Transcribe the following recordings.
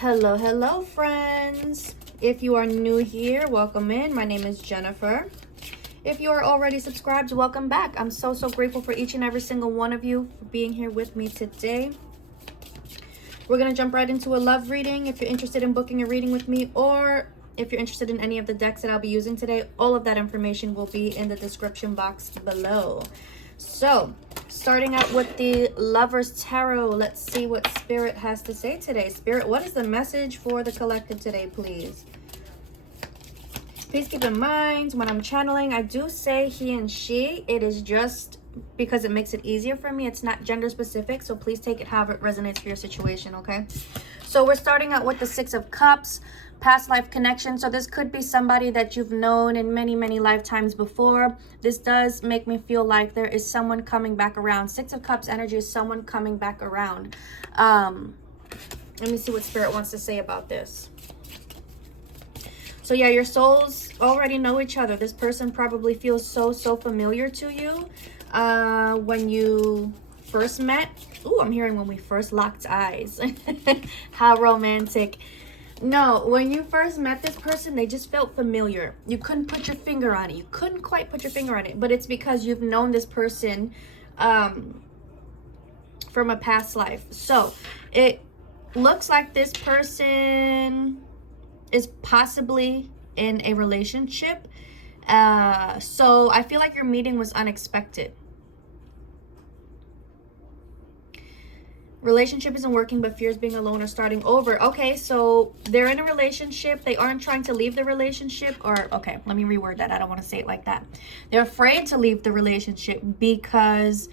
Hello friends. If you are new here, welcome in. My name is Jenifer. If you are already subscribed, welcome back. I'm so grateful for each and every single one of you for being here with me today. We're going to jump right into a love reading. If you're interested in booking a reading with me, or if you're interested in any of the decks that I'll be using today, all of that information will be in the description box below. So, starting out with the Lover's Tarot, let's see what Spirit has to say today. Spirit, what is the message for the collective today, please? Please keep in mind, when I'm channeling, I do say he and she. It is just because it makes it easier for me. It's not gender specific, so please take it however it resonates for your situation, okay? So we're starting out with the Six of Cups, past life connection. So this could be somebody that you've known in many lifetimes before. This does make me feel like there is someone coming back around. Six of Cups energy is someone coming back around. Let me see what Spirit wants to say about this. So yeah, your souls already know each other. This person probably feels so familiar to you when you first met. Ooh, I'm hearing when we first locked eyes. How romantic. No, when you first met this person, they just felt familiar. You couldn't put your finger on it. You couldn't quite put your finger on it, but it's because you've known this person from a past life. So it looks like this person is possibly in a relationship. So I feel like your meeting was unexpected. Relationship isn't working, but fears being alone or starting over. Okay, so they're in a relationship. They aren't trying to leave the relationship. Or, okay, let me reword that. I don't want to say it like that. They're afraid to leave the relationship because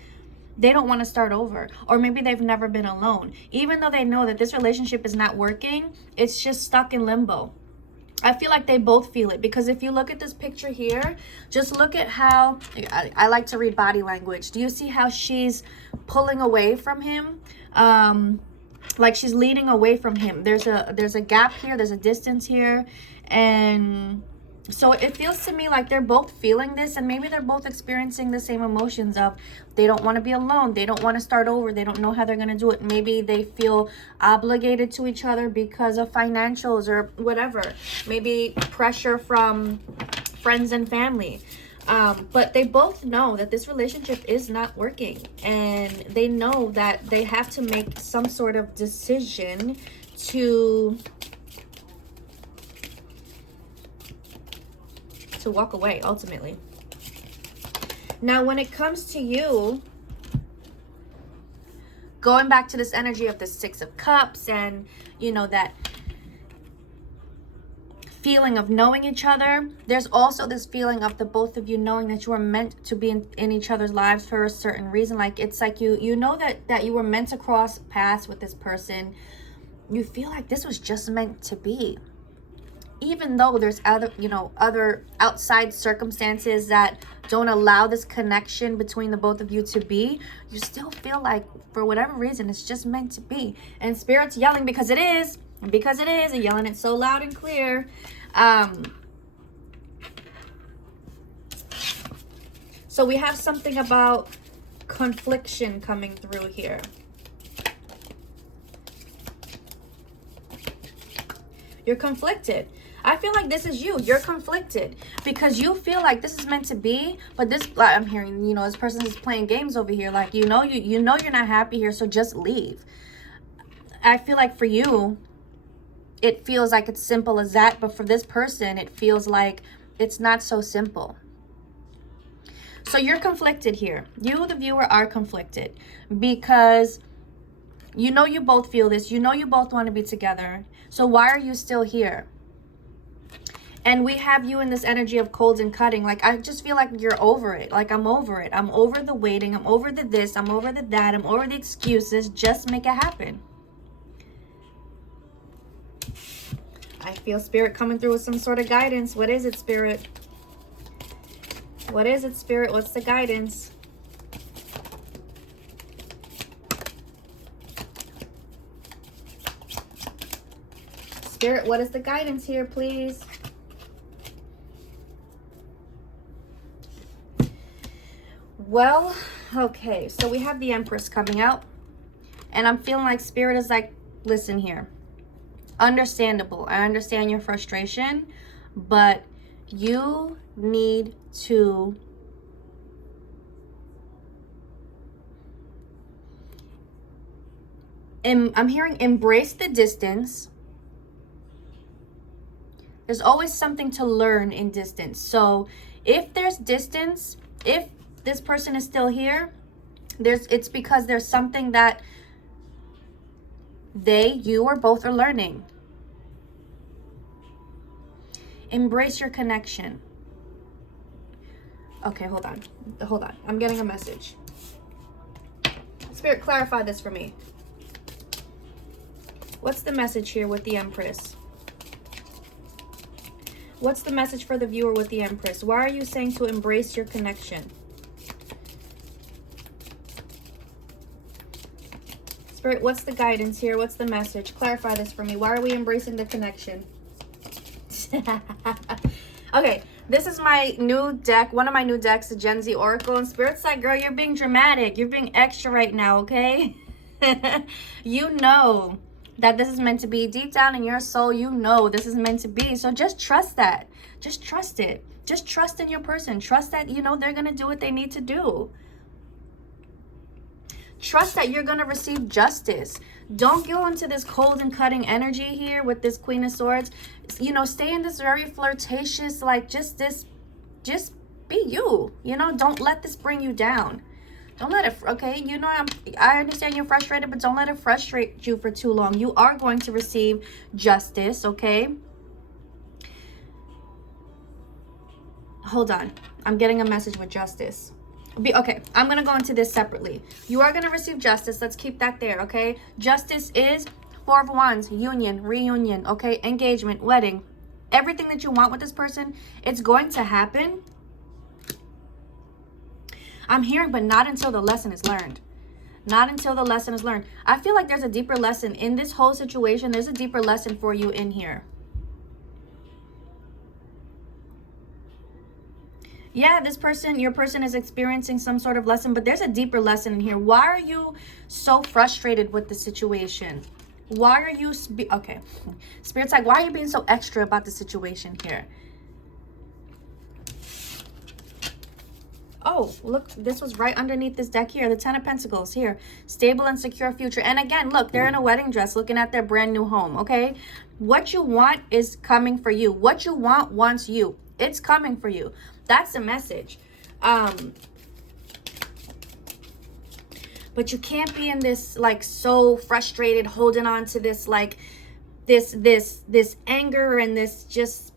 they don't want to start over. Or maybe they've never been alone. Even though they know that this relationship is not working, it's just stuck in limbo. I feel like they both feel it, because if you look at this picture here, just look at how, I like to read body language. Do you see how she's pulling away from him? Like she's leading away from him. There's a gap here, there's a distance here, and so it feels to me like they're both feeling this, and maybe they're both experiencing the same emotions of they don't want to be alone, they don't want to start over, they don't know how they're going to do it. Maybe they feel obligated to each other because of financials or whatever, maybe pressure from friends and family. But they both know that this relationship is not working, and they know that they have to make some sort of decision to walk away ultimately. Now, when it comes to you, going back to this energy of the Six of Cups and, you know, that feeling of knowing each other, there's also this feeling of the both of you knowing that you are meant to be in each other's lives for a certain reason. Like it's like you know that you were meant to cross paths with this person. You feel like this was just meant to be, even though there's other outside circumstances that don't allow this connection between the both of you to be. You still feel like for whatever reason it's just meant to be. And Spirit's yelling because it is. Because it is. They're yelling it so loud and clear. So we have something about confliction coming through here. You're conflicted. I feel like this is you. You're conflicted because you feel like this is meant to be, but this, I'm hearing, you know, this person is playing games over here. Like, you know you're not happy here, so just leave. I feel like for you, it feels like it's simple as that, but for this person, it feels like it's not so simple. So you're conflicted here. You, the viewer, are conflicted because you know you both feel this. You know you both want to be together. So why are you still here? And we have you in this energy of cold and cutting. Like, I just feel like you're over it. Like, I'm over it. I'm over the waiting. I'm over the this. I'm over the that. I'm over the excuses. Just make it happen. I feel Spirit coming through with some sort of guidance. What is it, Spirit? What is it, Spirit? What's the guidance? Spirit, what is the guidance here, please? Well, okay, so we have the Empress coming out, and I'm feeling like Spirit is like, listen here. Understandable. I understand your frustration, but you need to I'm hearing embrace the distance. There's always something to learn in distance. So if there's distance, if this person is still here, it's because there's something that you, or both are learning. Embrace your connection. Okay, hold on. I'm getting a message. Spirit, clarify this for me. What's the message here with the Empress? What's the message for the viewer with the Empress? Why are you saying to embrace your connection? Spirit, what's the guidance here? What's the message? Clarify this for me. Why are we embracing the connection? Okay, this is my new deck, one of my new decks, the Gen Z Oracle. And Spirit's like, girl, you're being dramatic. You're being extra right now, okay? You know that this is meant to be. Deep down in your soul, you know this is meant to be. So just trust that. Just trust it. Just trust in your person. Trust that, you know, they're going to do what they need to do. Trust that you're going to receive justice. Don't go into this cold and cutting energy here with this Queen of Swords. You know, stay in this very flirtatious, like just be you. You know, don't let this bring you down. Don't let it, okay? You know, I understand you're frustrated, but don't let it frustrate you for too long. You are going to receive justice, okay? Hold on. I'm getting a message with justice. Okay, I'm going to go into this separately. You are going to receive justice. Let's keep that there, okay? Justice is Four of Wands, union, reunion, okay? Engagement, wedding. Everything that you want with this person, it's going to happen. I'm hearing, but not until the lesson is learned. Not until the lesson is learned. I feel like there's a deeper lesson in this whole situation. There's a deeper lesson for you in here. Yeah, this person, your person is experiencing some sort of lesson, but there's a deeper lesson in here. Why are you so frustrated with the situation? Why are you, okay. Spirit's like, why are you being so extra about the situation here? Oh, look, this was right underneath this deck here. The Ten of Pentacles here. Stable and secure future. And again, look, they're in a wedding dress looking at their brand new home, okay? What you want is coming for you. What you want wants you. It's coming for you. That's the message. But you can't be in this, like, so frustrated, holding on to this, like, this anger and this just,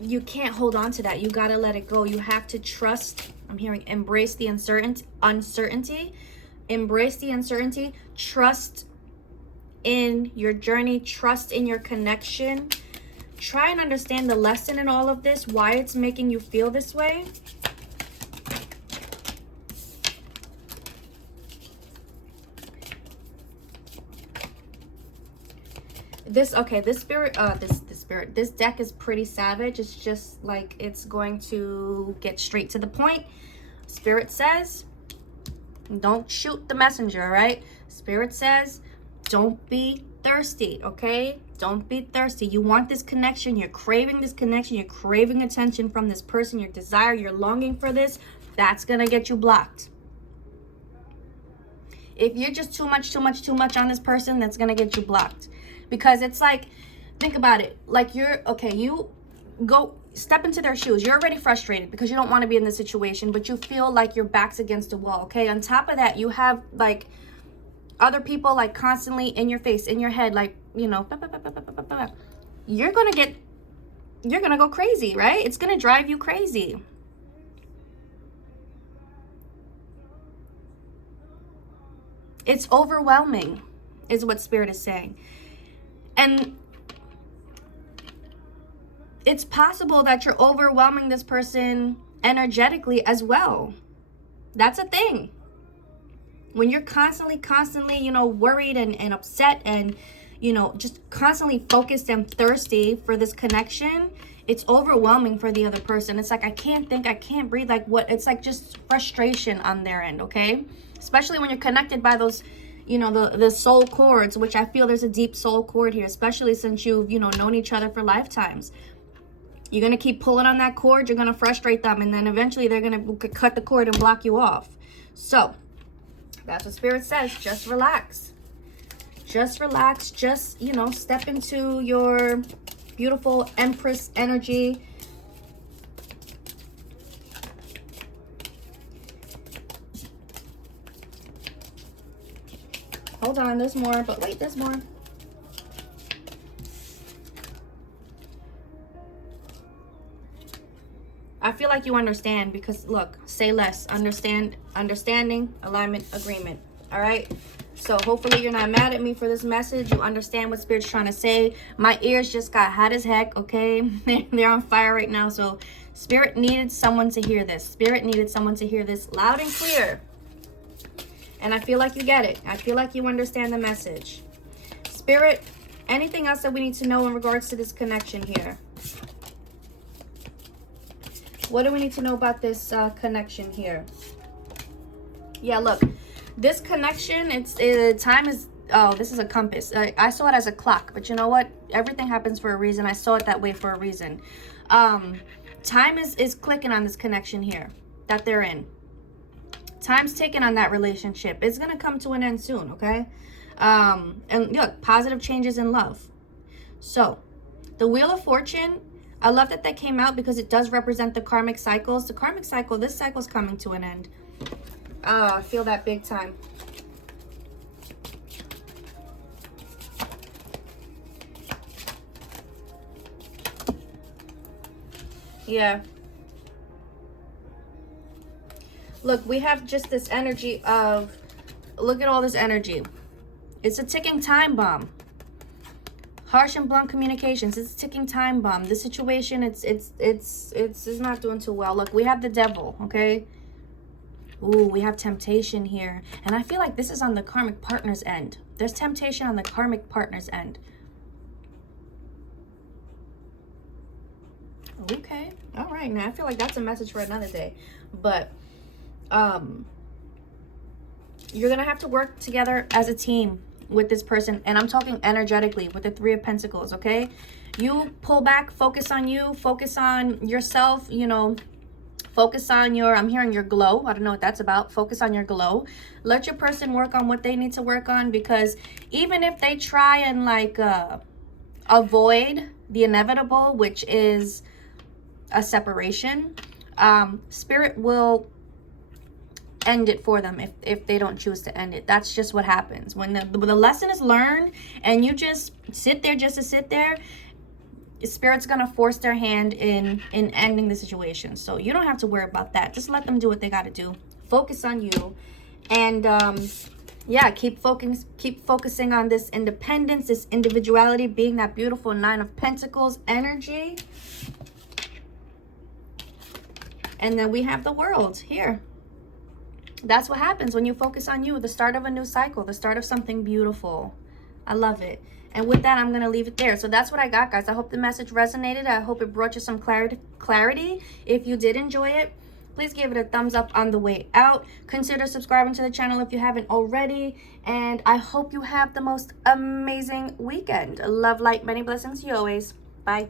you can't hold on to that. You got to let it go. You have to trust. I'm hearing embrace the uncertainty. Embrace the uncertainty. Trust in your journey. Trust in your connection. Try and understand the lesson in all of this, why it's making you feel this way. This deck is pretty savage. It's just like, it's going to get straight to the point. Spirit says, don't shoot the messenger, all right? Spirit says, don't be thirsty, okay? Don't be thirsty. You want this connection. You're craving this connection. You're craving attention from this person. Your desire, you're longing for this. That's going to get you blocked. If you're just too much on this person, that's going to get you blocked. Because it's like, think about it. Like you go step into their shoes. You're already frustrated because you don't want to be in this situation, but you feel like your back's against the wall, okay? On top of that, you have like other people like constantly in your face, in your head, like, you know, you're going to go crazy, right? It's going to drive you crazy. It's overwhelming is what Spirit is saying. And it's possible that you're overwhelming this person energetically as well. That's a thing. When you're constantly, you know, worried and upset and, you know, just constantly focused and thirsty for this connection, it's overwhelming for the other person. It's like, I can't think, I can't breathe. Like what? It's like just frustration on their end, okay? Especially when you're connected by those you know, the soul cords, which I feel there's a deep soul cord here, especially since you've, you know, known each other for lifetimes. You're going to keep pulling on that cord. You're going to frustrate them. And then eventually they're going to cut the cord and block you off. So that's what Spirit says. Just relax. Just relax. Just, you know, step into your beautiful Empress energy. Hold on, there's more, but wait, there's more. I feel like you understand because look, say less, understanding, alignment, agreement. All right. So hopefully you're not mad at me for this message. You understand what Spirit's trying to say. My ears just got hot as heck. Okay. They're on fire right now. So Spirit needed someone to hear this. Spirit needed someone to hear this loud and clear. And I feel like you get it. I feel like you understand the message. Spirit, anything else that we need to know in regards to this connection here? What do we need to know about this connection here? Yeah, look. This connection, time is, oh, this is a compass. I saw it as a clock, but you know what? Everything happens for a reason. I saw it that way for a reason. Time is clicking on this connection here that they're in. Time's ticking on that relationship. It's going to come to an end soon, okay? And look, positive changes in love. So, the Wheel of Fortune, I love that that came out because it does represent the karmic cycles. The karmic cycle, this cycle's coming to an end. I feel that big time. Yeah. Look, we have just this energy of, look at all this energy. It's a ticking time bomb. Harsh and blunt communications. It's a ticking time bomb. The situation, it's not doing too well. Look, we have the devil, okay? Ooh, we have temptation here. And I feel like this is on the karmic partner's end. There's temptation on the karmic partner's end. Okay. All right. Now, I feel like that's a message for another day. But you're going to have to work together as a team with this person. And I'm talking energetically with the Three of Pentacles, okay? You pull back, focus on you, focus on yourself, you know, focus on your, I'm hearing your glow. I don't know what that's about. Focus on your glow. Let your person work on what they need to work on, because even if they try and like avoid the inevitable, which is a separation, Spirit will end it for them if they don't choose to end it. That's just what happens. When the lesson is learned and you just sit there just to sit there, Spirit's gonna force their hand in ending the situation. So you don't have to worry about that. Just let them do what they got to do. Focus on you, and yeah, keep focusing on this independence, this individuality, being that beautiful Nine of Pentacles energy. And then we have the World here. That's what happens when you focus on you. The start of a new cycle, the start of something beautiful. I love it. And with that, I'm going to leave it there. So that's what I got, guys. I hope the message resonated. I hope it brought you some clarity. If you did enjoy it, please give it a thumbs up on the way out. Consider subscribing to the channel if you haven't already. And I hope you have the most amazing weekend. Love, light, many blessings to you always. Bye.